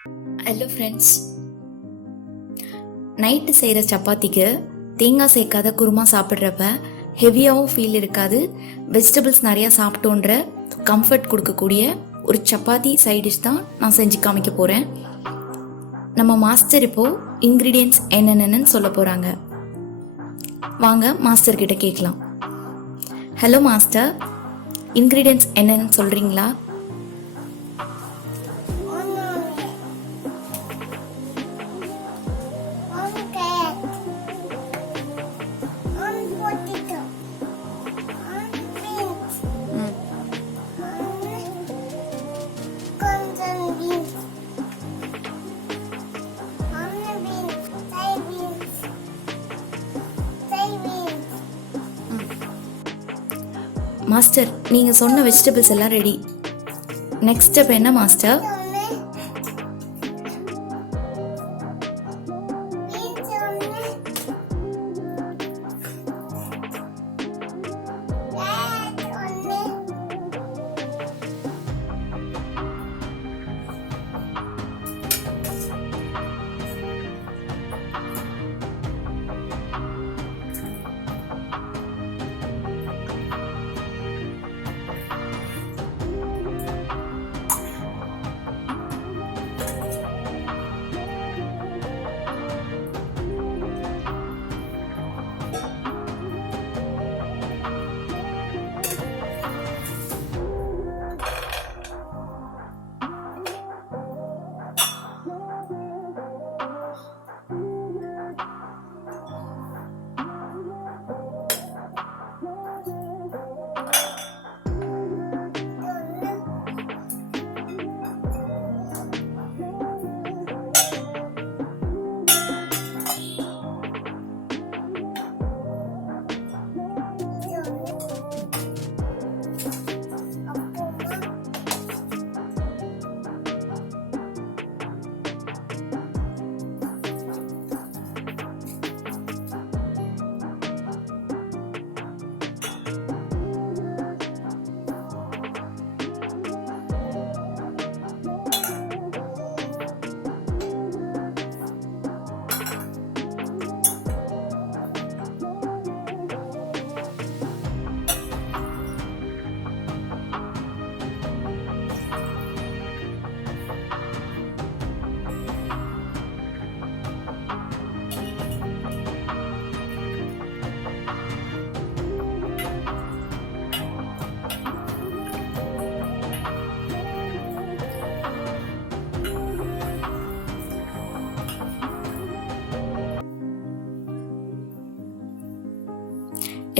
Hello friends, night செய்கிற சப்பாத்திக்கு தேங்காய் சேர்க்காத குருமா சாப்பிட்றப்ப ஹெவியாகவும் ஃபீல் இருக்காது. வெஜிடபிள்ஸ் நிறையா சாப்பிட்டோன்ற கம்ஃபர்ட் கொடுக்கக்கூடிய ஒரு சப்பாத்தி சைட் டிஷ் தான் நான் செஞ்சு காமிக்க போகிறேன். நம்ம மாஸ்டர் இப்போது இன்க்ரீடியன்ட்ஸ் என்னென்னு சொல்ல போகிறாங்க. வாங்க மாஸ்டர் கிட்ட கேட்கலாம். ஹலோ மாஸ்டர், இன்க்ரீடியன்ட்ஸ் என்னென்னு சொல்கிறீங்களா? மாஸ்டர், நீங்கள் சொன்ன வெஜிடபிள்ஸ் எல்லாம் ரெடி. நெக்ஸ்ட் ஸ்டெப் என்ன மாஸ்டர்?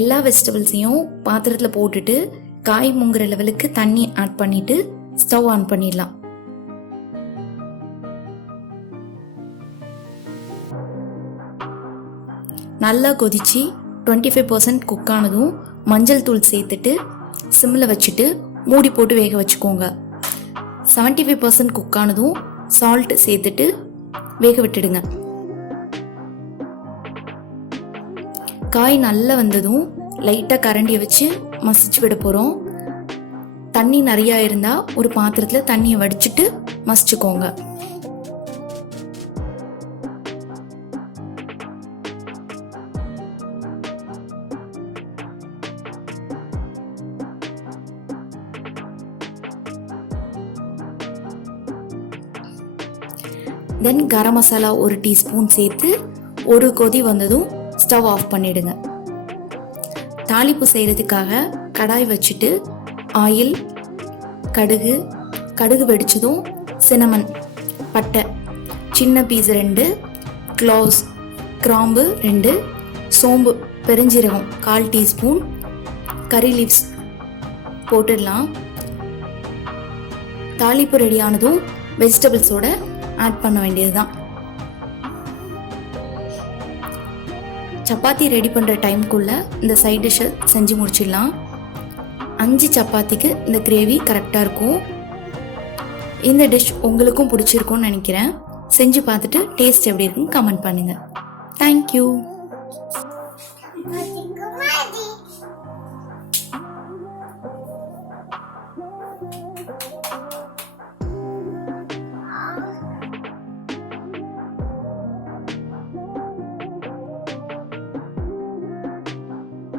எல்லா வெஜிடபிள்ஸையும் பாத்திரத்தில் போட்டுட்டு காய் முங்குற லெவலுக்கு தண்ணி ஆட் பண்ணிட்டு ஸ்டவ் ஆன் பண்ணிடலாம். நல்லா கொதிச்சு 25% குக் ஆனதும் மஞ்சள் தூள் சேர்த்துட்டு சிம்மில் வச்சுட்டு மூடி போட்டு வேக வச்சுக்கோங்க. 75% குக் ஆனதும் சால்ட் சேர்த்துட்டு வேக விட்டுடுங்க. காய் நல்லா வந்ததும் லைட்டாக கரண்டியை வச்சு மசிச்சு விட போகிறோம். தண்ணி நிறையா இருந்தால் ஒரு பாத்திரத்தில் தண்ணியை வடிச்சிட்டு மசிச்சுக்கோங்க. தென் கரம் மசாலா 1 டீஸ்பூன் சேர்த்து ஒரு கொதி வந்ததும் ஸ்டவ் ஆஃப் பண்ணிடுங்க. தாளிப்பு செய்கிறதுக்காக கடாய் வச்சுட்டு ஆயில், கடுகு வெடிச்சதும் சினமன், பட்டை சின்ன பீஸ் 2, cloves கிராம்பு 2, சோம்பு பெருஞ்சீரகம் 1/4 டீஸ்பூன், கறி லீவ்ஸ் போட்டுடலாம். தாளிப்பு ரெடியானதும் வெஜிடபிள்ஸோட ஆட் பண்ண வேண்டியது தான். சப்பாத்தி ரெடி பண்ணுற டைமுக்குள்ளே இந்த சைட் டிஷ்ஷை செஞ்சு முடிச்சிடலாம். 5 சப்பாத்திக்கு இந்த கிரேவி கரெக்டாக இருக்கும். இந்த டிஷ் உங்களுக்கும் பிடிச்சிருக்கும்னு நினைக்கிறேன். செஞ்சு பார்த்துட்டு டேஸ்ட் எப்படி இருக்குன்னு கமெண்ட் பண்ணுங்கள். தேங்க்யூ.